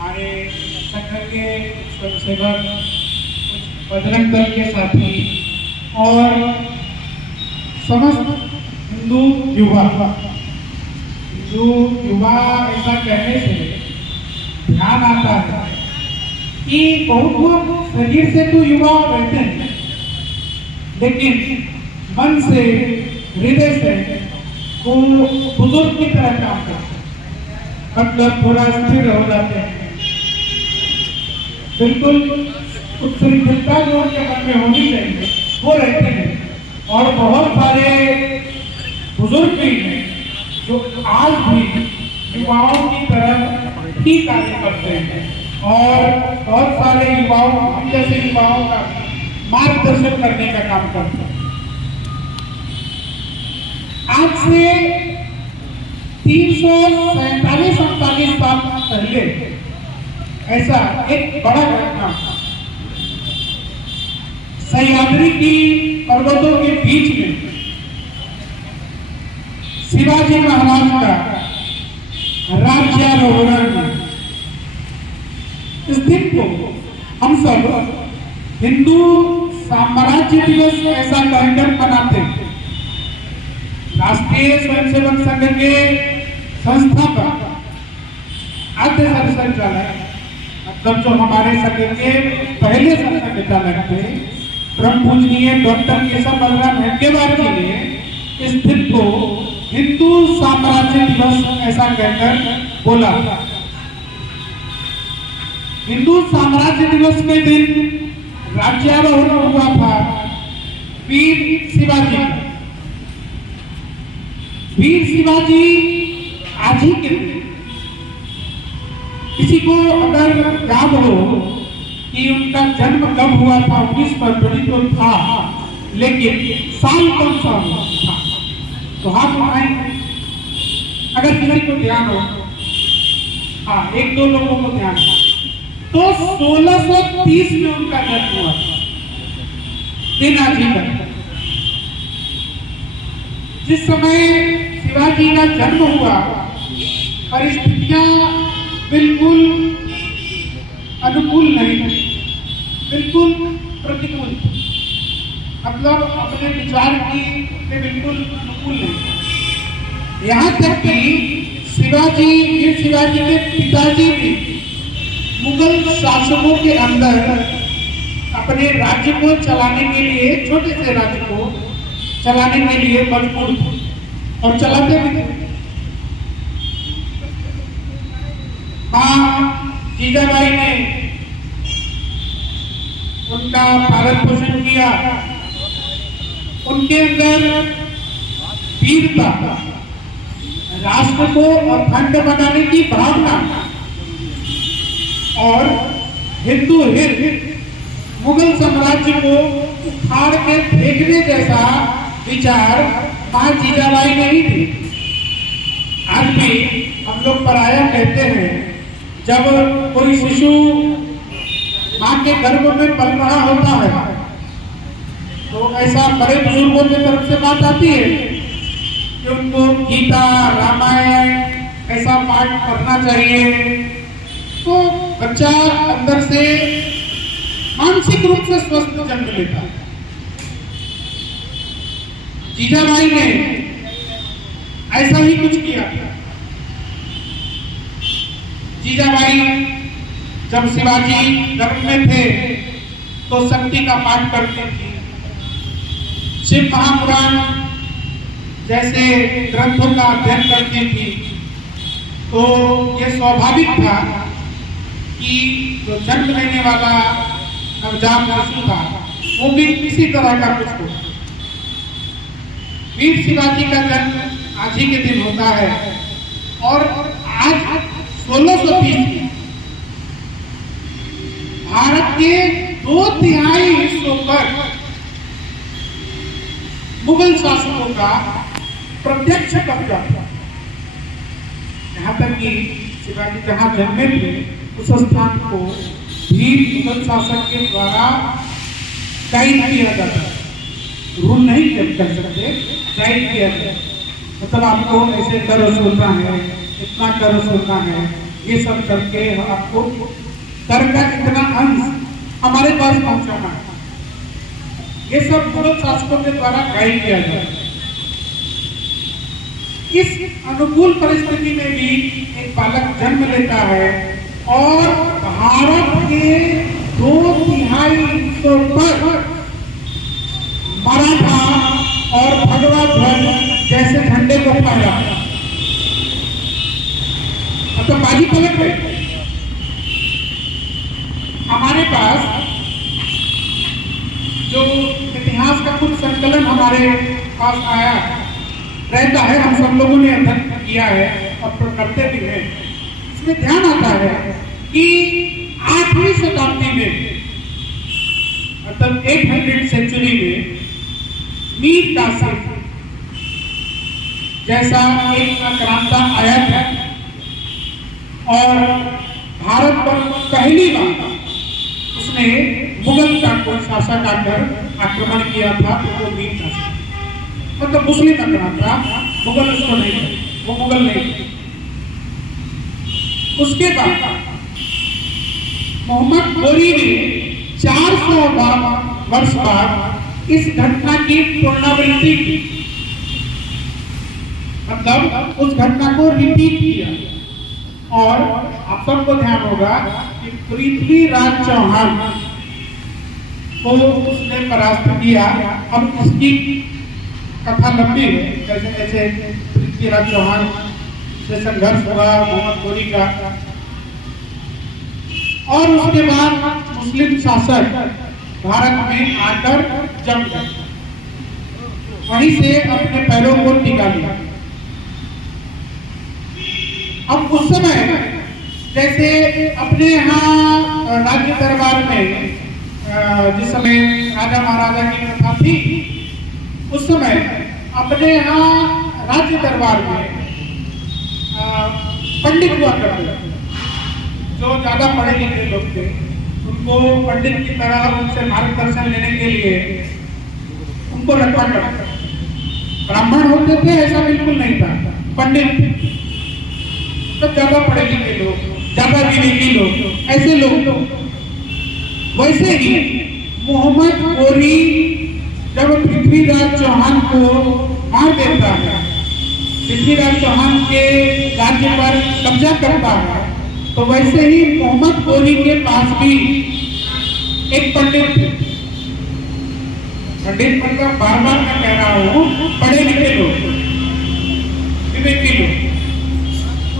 हमारे संघ के स्वयंसेवक, बजरंग दल के साथी और समस्त हिंदू युवा ऐसा कहने से ध्यान आता है कि बहुत लोग शरीर से तो युवा रहते हैं, लेकिन मन से, हृदय से वो बुजुर्ग की तरह काम करते हैं, मतलब थोड़ा स्थिर हो जाते हैं। बिल्कुल उत्सुकता जो उनके मन में होनी चाहिए वो रहते हैं। और बहुत सारे बुजुर्ग भी हैं जो आज भी युवाओं की तरह ही कार्य करते हैं और बहुत सारे युवाओं, हम जैसे युवाओं का मार्गदर्शन करने का काम करते हैं। आज से 347 साल पहले ऐसा एक बड़ा घटना सह्याद्री की पर्वतों के बीच में शिवाजी महाराज का राज्यारोहण, इस दिन को हम सब हिंदू साम्राज्य दिवस ऐसा कार्यक्रम मनाते हैं। राष्ट्रीय स्वयंसेवक संघ के संस्थापक आद्य संचालक, मतलब जो हमारे संघ के पहले संचालक थे, ब्रह्म पूजनीय डॉक्टर केशव बलराम हेडगेवार जी ने इस दिन को हिंदू साम्राज्य दिवस ऐसा कहकर बोला। हिंदू साम्राज्य दिवस के दिन राज्यारोहण हुआ था वीर शिवाजी का। वीर शिवाजी आज ही के दिन, किसी को अगर याद हो कि उनका जन्म कब हुआ था, 19 फरवरी तो था, लेकिन साल कौन सा हुआ था तो हाथ उठाएंगे अगर किसी को ध्यान हो। हाँ, एक दो लोगों को ध्यान हो तो 1630 में उनका जन्म हुआ था, दिन आज ही का। जिस समय शिवाजी का जन्म हुआ परिस्थितियां बिल्कुल अनुकूल नहीं थी, बिल्कुल प्रतिकूल, मतलब अपने विचार की बिल्कुल अनुकूल नहीं। यहाँ तक कि वीर शिवाजी के पिताजी भी मुगल शासकों के अंदर अपने राज्य को चलाने के लिए, छोटे से राज्य को चलाने के लिए मजबूर थे और चलाते भी थे। मां जीजाबाई ने उनका पालन पोषण किया, उनके अंदर वीरता, राष्ट्र को अखंड बनाने की भावना और हिंदू हित, मुगल साम्राज्य को उखाड़ के फेंकने जैसा विचार मां जीजाबाई नहीं थी। आज भी हम लोग पराया कहते हैं, जब कोई शिशु मां के गर्भ में पल रहा होता है तो ऐसा बड़े बुजुर्गों की तरफ से बात आती है कि उनको गीता, रामायण ऐसा पाठ पढ़ना चाहिए, तो बच्चा अंदर से मानसिक रूप से स्वस्थ जन्म लेता है। जीजाबाई ने ऐसा ही कुछ किया। जीजाबाई जब शिवाजी गर्भ में थे तो शक्ति का पाठ करती थी, शिव महापुराण जैसे ग्रंथों का अध्ययन करती थी। तो ये स्वाभाविक था कि जो जन्म लेने वाला नवजात शिशु था वो भी इसी तरह का कुछ हो। वीर शिवाजी का जन्म आज ही के दिन होता है और आज 1630 भारत के 2/3 हिस्सों पर मुगल शासकों का प्रत्यक्ष कब्जा था। यहाँ तक कि शिवाजी जहाँ जन्मे थे उस स्थान को भी मुगल शासक के द्वारा गाइड किया जाता है, रूल नहीं कर सकते, गाइड किया जाता है। मतलब आपको ऐसे कर वसूलना है, इतना कर वसूलना है, ये सब करके आपको कर का इतना अंश हमारे पास पहुंचाना है। ये सब मुगल शासकों के द्वारा गाइड किया जाता है। इस अनुकूल परिस्थिति में भी एक बालक जन्म लेता है और भारत के 2/3 हिस्सों पर मराठा और भगवा ध्वज जैसे झंडे को फहरा, तो बाजी पलट गई। हमारे पास जो इतिहास का कुछ संकलन हमारे पास आया रहता है, हम सब लोगों ने अध्ययन किया है और करते भी हैं। इसमें ध्यान आता है कि 8वीं शताब्दी में, मतलब 800 सेंचुरी में मीर कासिम जैसा एक आक्रांता आया था और भारत पर पहली बार उसने मुगल का कोई शासक आकर आक्रमण किया था, तो वो मीर कासिम, मतलब मुस्लिम आक्रांता, मुगल उसको नहीं थे, वो मुगल नहीं थे। उसके बाद मोहम्मद गोरी ने 400 वर्ष बाद इस घटना की पुनरावृत्ति की, मतलब उस घटना को रिपीट किया। और आप सबको ध्यान होगा कि पृथ्वीराज चौहान को उसने परास्त किया। अब इसकी कथा लंबी है, कैसे कैसे पृथ्वीराज चौहान से संघर्ष हुआ मोहम्मद गोरी का, और उसके बाद मुस्लिम शासक भारत में आकर जम गए, वहीं से अपने पैरों को टिका लिया। अब उस समय जैसे अपने यहाँ राज्य दरबार में जिस समय राजा महाराजा की प्रथा थी, उस समय अपने यहाँ राज्य दरबार में पंडित हुआ करते थे। जो ज्यादा पढ़े लिखे लोग थे उनको पंडित की तरह उनसे मार्गदर्शन लेने के लिए उनको रखा करता। ब्राह्मण होते थे ऐसा बिल्कुल नहीं था, पंडित तो ज्यादा पढ़े लिखे लोग, ज्यादा विवेकी लोग, ऐसे लोग। वैसे ही मोहम्मद गोरी जब पृथ्वीराज चौहान को मार देता है, पृथ्वीराज चौहान के राज्य पर कब्जा करता है, तो वैसे ही मोहम्मद गोरी के पास भी एक पंडित थे। पंडित मतलब बार बार मैं कह रहा हूँ, पढ़े लिखे लोग, विवेकी लोग।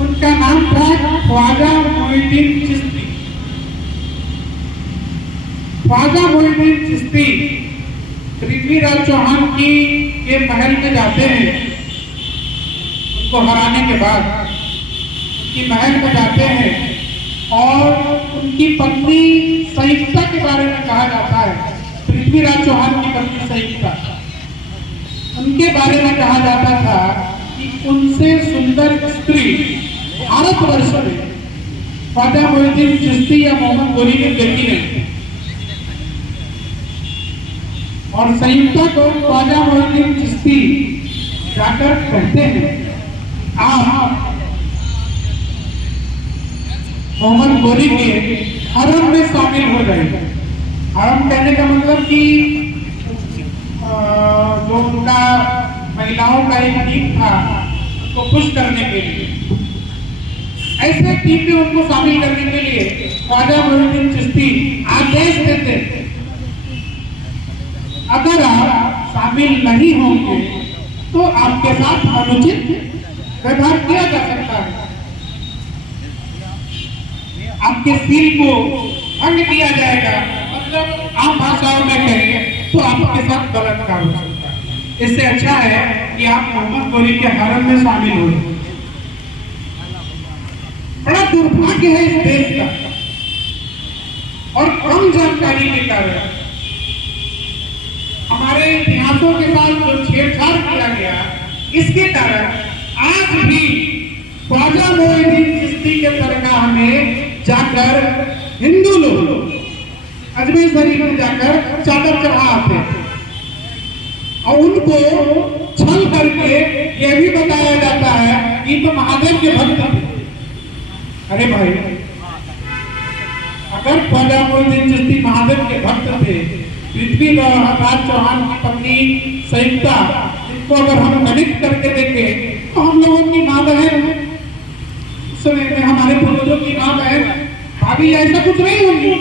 उनका नाम था ख्वाजा मोइनुद्दीन चिश्ती। ख्वाजा मोइनुद्दीन चिश्ती पृथ्वीराज चौहान के महल में जाते हैं। उनको हराने के बाद उनकी महल में जाते हैं और उनकी पत्नी संयुक्ता के बारे में कहा जाता है। पृथ्वीराज चौहान की पत्नी संयुक्ता, उनके बारे में कहा जाता था कि उनसे सुंदर स्त्री भारतवर्ष में ख्वाजा मोइनुद्दीन चिश्ती या मोहम्मद गोरी ने देखी नहीं। और संयुक्ता को ख्वाजा मोइनुद्दीन चिश्ती जाकर कहते हैं, आप मोहम्मद गोरी के हरम में शामिल हो गए। हरम कहने का मतलब कि जो उनका महिलाओं का एक टीम था उसको खुश करने के लिए, ऐसे टीम में उनको शामिल करने के लिए ख्वाजा मोइनुद्दीन चिश्ती आदेश देते, अगर आप शामिल नहीं होंगे तो आपके साथ अनुचित व्यवहार किया जा सकता है, आपके सील को भंग किया जाएगा। मतलब आम भाषाओं में कहें तो आपके साथ गलत काम हो सकता है। इससे अच्छा है कि आप मोहम्मद गोरी के हरम में शामिल हो। बड़ा दुर्भाग्य है इस देश का और कम जानकारी के कारण हमारे इतिहासों के साथ जो छेड़छाड़ किया गया, इसके कारण आज भी ख्वाजा मोइनुद्दीन चिश्ती के दरगाह में जाकर हिंदू लोग अजमेर शरीफ में जाकर चादर चढ़ा आते हैं और उनको छल करके यह भी बताया जाता है कि तो महादेव के भक्त थे। अरे भाई, अगर प्रजामुद्दीन चिश्ती महादेव के भक्त थे, पृथ्वीराज चौहान की पत्नी संयुक्ता, इनको अगर हम कनेक्ट करके देखें तो हम लोगों की माँ बहन समय में हमारे पूर्वजों की माँ बहन भाभी ऐसा कुछ नहीं होगी।